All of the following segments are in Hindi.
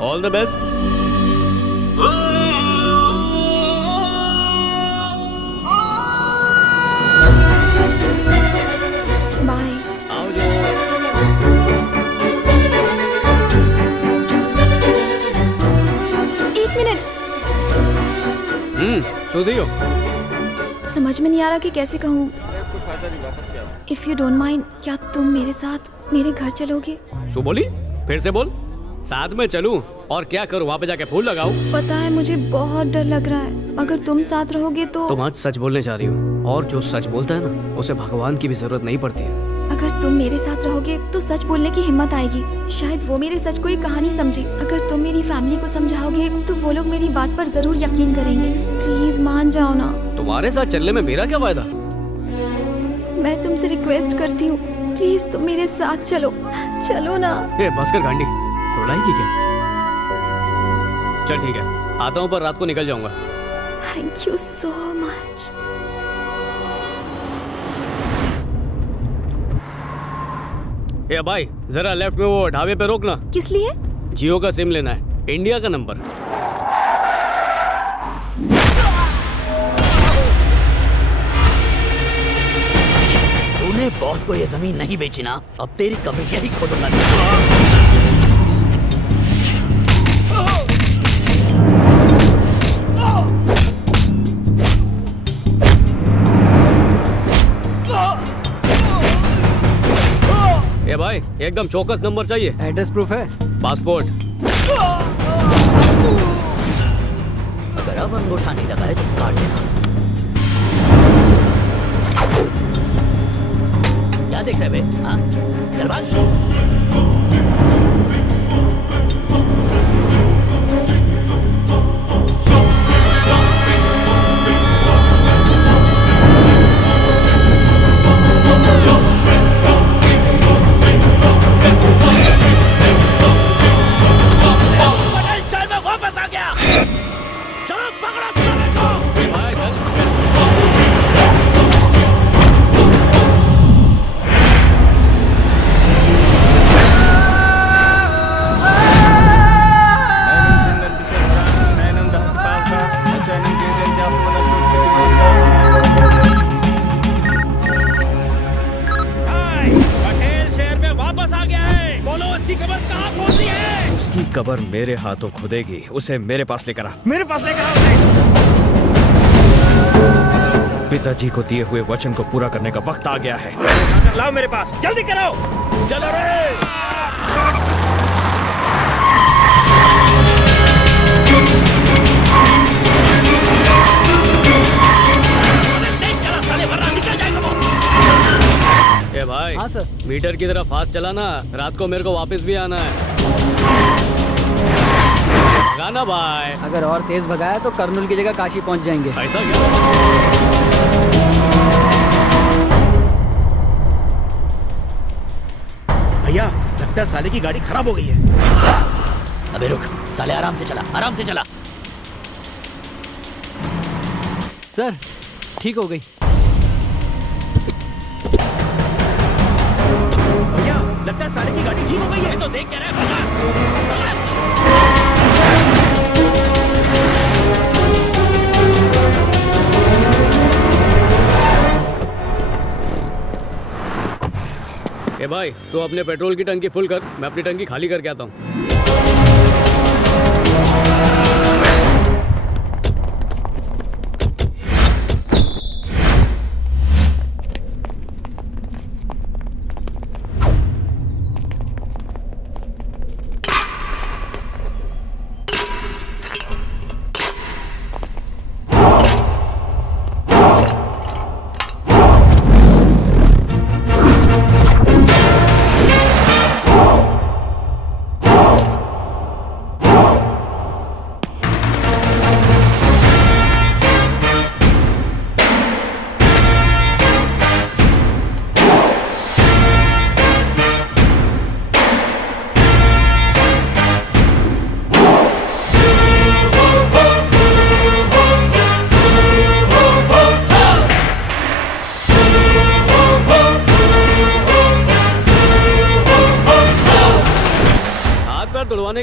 All the best. बाय। आओ जो। एक मिनट। सुधी हो? समझ में नहीं आ रहा कि कैसे कहूँ। इफ यू डोंट माइंड, क्या तुम मेरे साथ मेरे घर चलोगे? सो बोली, फिर से बोल। साथ में चलूं और क्या करूं? वहाँ पे जाके फूल लगाऊं? पता है मुझे बहुत डर लग रहा है। अगर तुम साथ रहोगे तो तुम आज सच बोलने जा रही हो, और जो सच बोलता है ना, उसे भगवान की भी जरूरत नहीं पड़ती है। अगर तुम मेरे साथ रहोगे तो सच बोलने की हिम्मत आएगी। शायद वो मेरे सच को एक कहानी समझे। अगर तुम मेरी फैमिली को समझाओगे तो वो लोग मेरी बात पर जरूर यकीन करेंगे। प्लीज मान जाओ ना। तुम्हारे साथ चलने में मेरा क्या फायदा? मैं तुमसे रिक्वेस्ट करती हूँ, प्लीज तुम मेरे साथ चलो। चलो ना। ए, बस कर गांडी, रुलाएगी क्या? चल ठीक है, आता हूँ, पर रात को निकल जाऊंगा। Thank you so much. ए भाई, जरा लेफ्ट में वो ढाबे पे रोकना। किस लिए? जियो का सिम लेना है, इंडिया का नंबर। तूने बॉस को ये जमीन नहीं बेची ना, अब तेरी कब्र यही खोदूंगा। ए भाई, एकदम चौकस नंबर चाहिए। एड्रेस प्रूफ है? पासपोर्ट। अगर अब अंगूठा नहीं लगा है तो काट देना। क्या देख रहे बे? हाँ? चल भाग। उसकी कब्र मेरे हाथों खुदेगी। उसे मेरे पास लेकर आ। मेरे पास लेकर आओ उसे। पिताजी को दिए हुए वचन को पूरा करने का वक्त आ गया है। लाओ मेरे पास, जल्दी करो। चलो रे। ए भाई, हाँ सर। मीटर की तरफ फास्ट चलाना, रात को मेरे को वापस भी आना है। गाना भाई। अगर और तेज भगाया तो कर्नूल की जगह काशी पहुंच जाएंगे। ऐसा क्या? भैया, लगता है साले की गाड़ी खराब हो गई है। अबे रुक, साले आराम से चला, आराम से चला। सर, ठीक हो गई। भैया, लगता है साले की गाड़ी ठीक हो गई है। तो देख क्या रहा है भगा। ए भाई, तो अपने पेट्रोल की टंकी फुल कर, मैं अपनी टंकी खाली करके आता हूँ।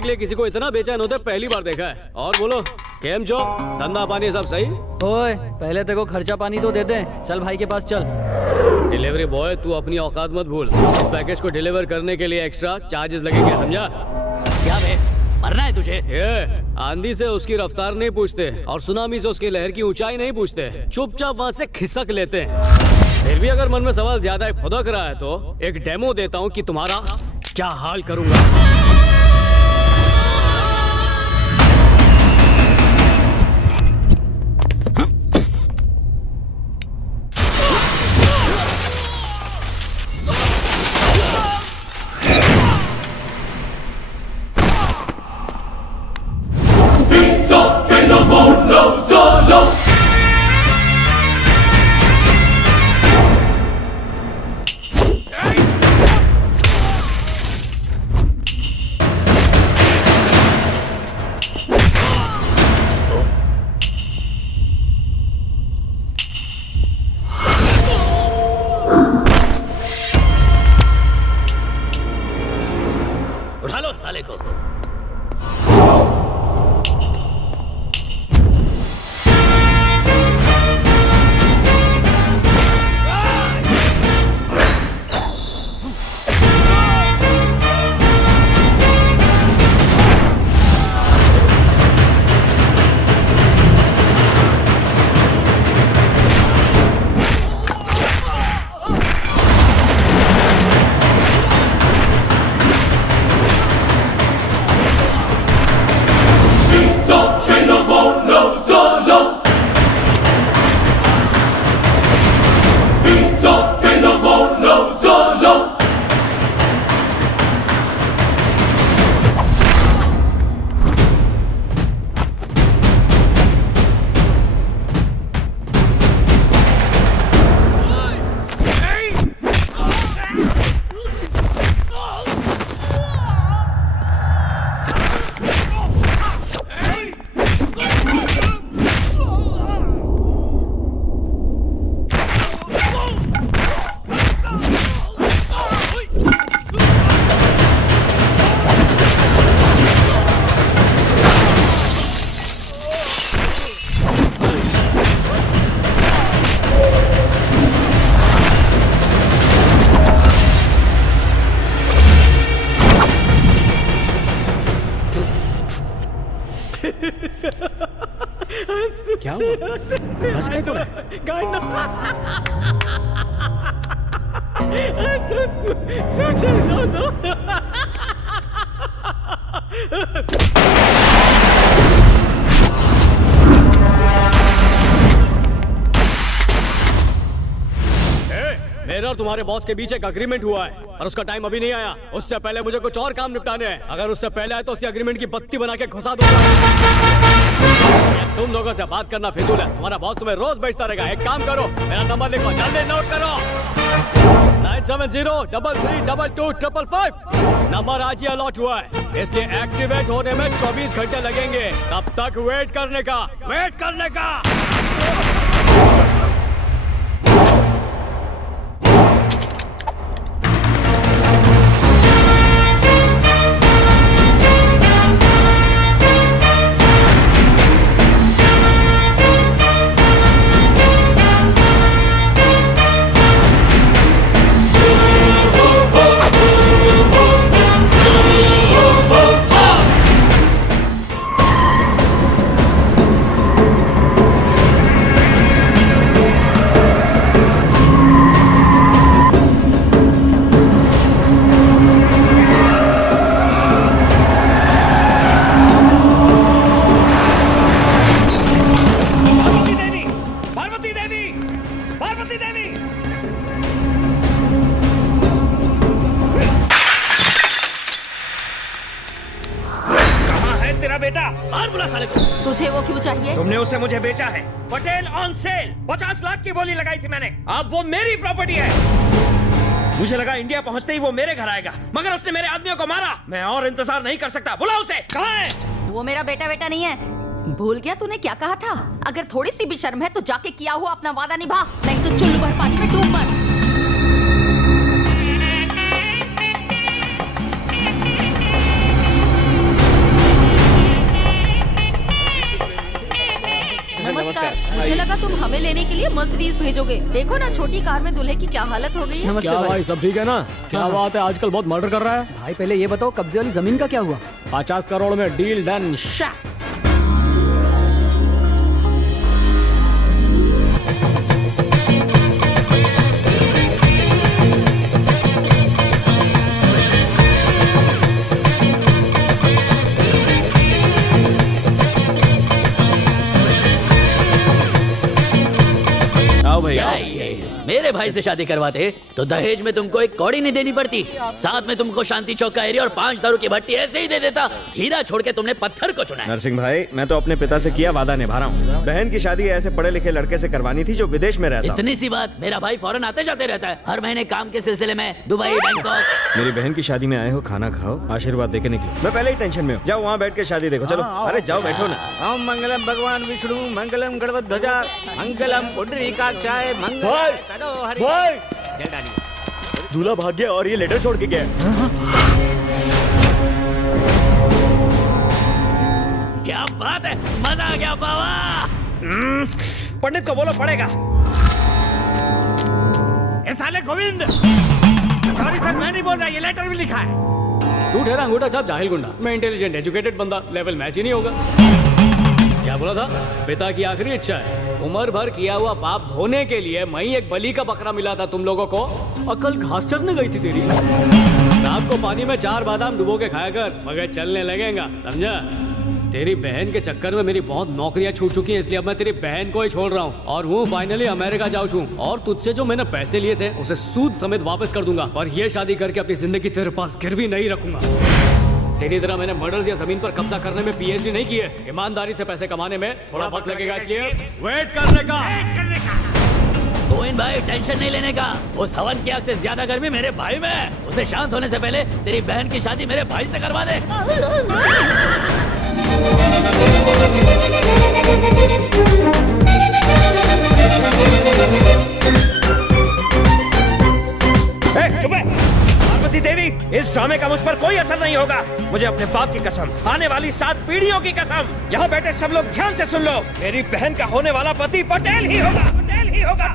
के लिए किसी को इतना बेचैन होते पहली बार देखा है। और बोलो केम जो धंधा पानी सब सही? ओए पहले तेरे को खर्चा पानी तो दे दे। चल भाई के पास चल। डिलीवरी बॉय तू अपनी औकात मत भूल। इस पैकेज को डिलीवर करने के लिए एक्स्ट्रा चार्जेस लगेंगे, समझा? क्या बे, मरना है तुझे? ये आंधी से उसकी रफ्तार नहीं पूछते और सुनामी से उसकी लहर की ऊंचाई नहीं पूछते, चुपचाप वहाँ से खिसक लेते हैं। फिर भी अगर मन में सवाल ज्यादा फुदक रहा है तो एक डेमो देता हूँ कि तुम्हारा क्या हाल करूंगा। उठा लो साले को। क्या हुआ? हंस क्या तो रहा? मेरा और तुम्हारे बॉस के बीच एक अग्रीमेंट हुआ है और उसका टाइम अभी नहीं आया। उससे पहले मुझे कुछ और काम निपटाने हैं। अगर उससे पहले आए तो उसी अग्रीमेंट की बत्ती बना के घुसा दूंगा। तुम लोगों से बात करना फिजूल है। तुम्हारा बॉस तुम्हें रोज बेचता रहेगा। एक काम करो, मेरा नंबर लिखो, जल्दी नोट करो। 9703322555। नंबर आज ही अलॉट हुआ है, इसलिए एक्टिवेट होने में 24 घंटे लगेंगे। तब तक वेट करने का। तुझे वो क्यों चाहिए? तुमने उसे मुझे बेचा है। पटेल ऑन सेल 50 लाख की बोली लगाई थी मैंने। अब वो मेरी प्रॉपर्टी है। मुझे लगा इंडिया पहुंचते ही वो मेरे घर आएगा, मगर उसने मेरे आदमियों को मारा। मैं और इंतजार नहीं कर सकता। बुलाओ उसे। कहाँ है? वो मेरा बेटा नहीं है। भूल गया तूने क्या कहा था? अगर थोड़ी सी भी शर्म है तो जाके किया हुआ अपना वादा निभा, नहीं तो चुल्लू भर पानी में डूब मर। नमस्कार। मुझे लगा तुम हमें लेने के लिए मर्सिडीज भेजोगे। देखो ना छोटी कार में दूल्हे की क्या हालत हो गई है। नमस्ते क्या भाई। भाई सब ठीक है ना? क्या हाँ। बात है, आजकल बहुत मर्डर कर रहा है। भाई पहले ये बताओ कब्जे वाली जमीन का क्या हुआ? 50 करोड़ में डील डन। आओ भाई क्या आओ। ये? मेरे भाई से शादी करवाते तो दहेज में तुमको एक कौड़ी नहीं देनी पड़ती, साथ में तुमको शांति चौक का एरिया और 5 दारू की भट्टी ऐसे ही दे देता। हीरा छोड़ के तुमने पत्थर को चुना है। नरसिंह भाई, मैं तो अपने पिता से किया वादा निभा रहा हूँ। बहन की शादी ऐसे पढ़े लिखे लड़के से करवानी थी जो विदेश में रहता हो। इतनी सी बात, मेरा भाई फौरन आते जाते रहता है, हर महीने काम के सिलसिले में दुबई, बैंकॉक। मेरी बहन की शादी में आए हो, खाना खाओ, आशीर्वाद देके निकलो। मैं पहले ही टेंशन में हूँ। जाओ वहाँ बैठ के शादी देखो। चलो अरे जाओ बैठो ना। ओम मंगलम भगवान विष्णु मंगलम गणपत ध्वजा मंगलम पुंडरीकाक्षाय मंगल करो हरि। जय डाली। दूल्हा भाग गया और ये लेटर छोड़ के गया। क्या बात है, मजा आ गया बाबा। पंडित को बोलो पड़ेगा। ए साले गोविंद, सॉरी सर मैं नहीं बोल रहा, ये लेटर भी लिखा है। तू ठहरा अंगूठा छाप जाहिल गुंडा। मैं इंटेलिजेंट एजुकेटेड बंदा, लेवल मैच ही नहीं होगा। क्या बोला था? पिता की आखिरी इच्छा है। उम्र भर किया हुआ पाप धोने के लिए मैं ही एक बलि का बकरा मिला था तुम लोगों को। अकल घास चरने गई थी तेरी। रात को पानी में 4 बादाम डुबो के खाया कर, मगर चलने लगेगा, समझा? तेरी बहन के चक्कर में मेरी बहुत नौकरियां छूट चुकी हैं, इसलिए अब मैं तेरी बहन को ही छोड़ रहा हूँ और वो फाइनली अमेरिका जाऊँ छूँ। और तुझसे जो मैंने पैसे लिए थे उसे सूद समेत वापस कर दूंगा, पर ये शादी करके अपनी जिंदगी तेरे पास गिरवी नहीं रखूंगा। तेरी तरह मैंने मर्डर या जमीन पर कब्जा करने में पीएचडी नहीं की है। ईमानदारी से पैसे कमाने में थोड़ा वक्त लगेगा, इसलिए वेट करने का। गोविंद भाई टेंशन नहीं लेने का, उस हवन की आग से ज्यादा गर्मी मेरे भाई में है। उसे शांत होने से पहले तेरी बहन की शादी मेरे भाई से करवा दे। चुप है पार्वती देवी, इस ड्रामे का मुझ पर कोई असर नहीं होगा। मुझे अपने बाप की कसम, आने वाली 7 पीढ़ियों की कसम। यहाँ बैठे सब लोग ध्यान से सुन लो, मेरी बहन का होने वाला पति पटेल ही होगा। पटेल ही होगा।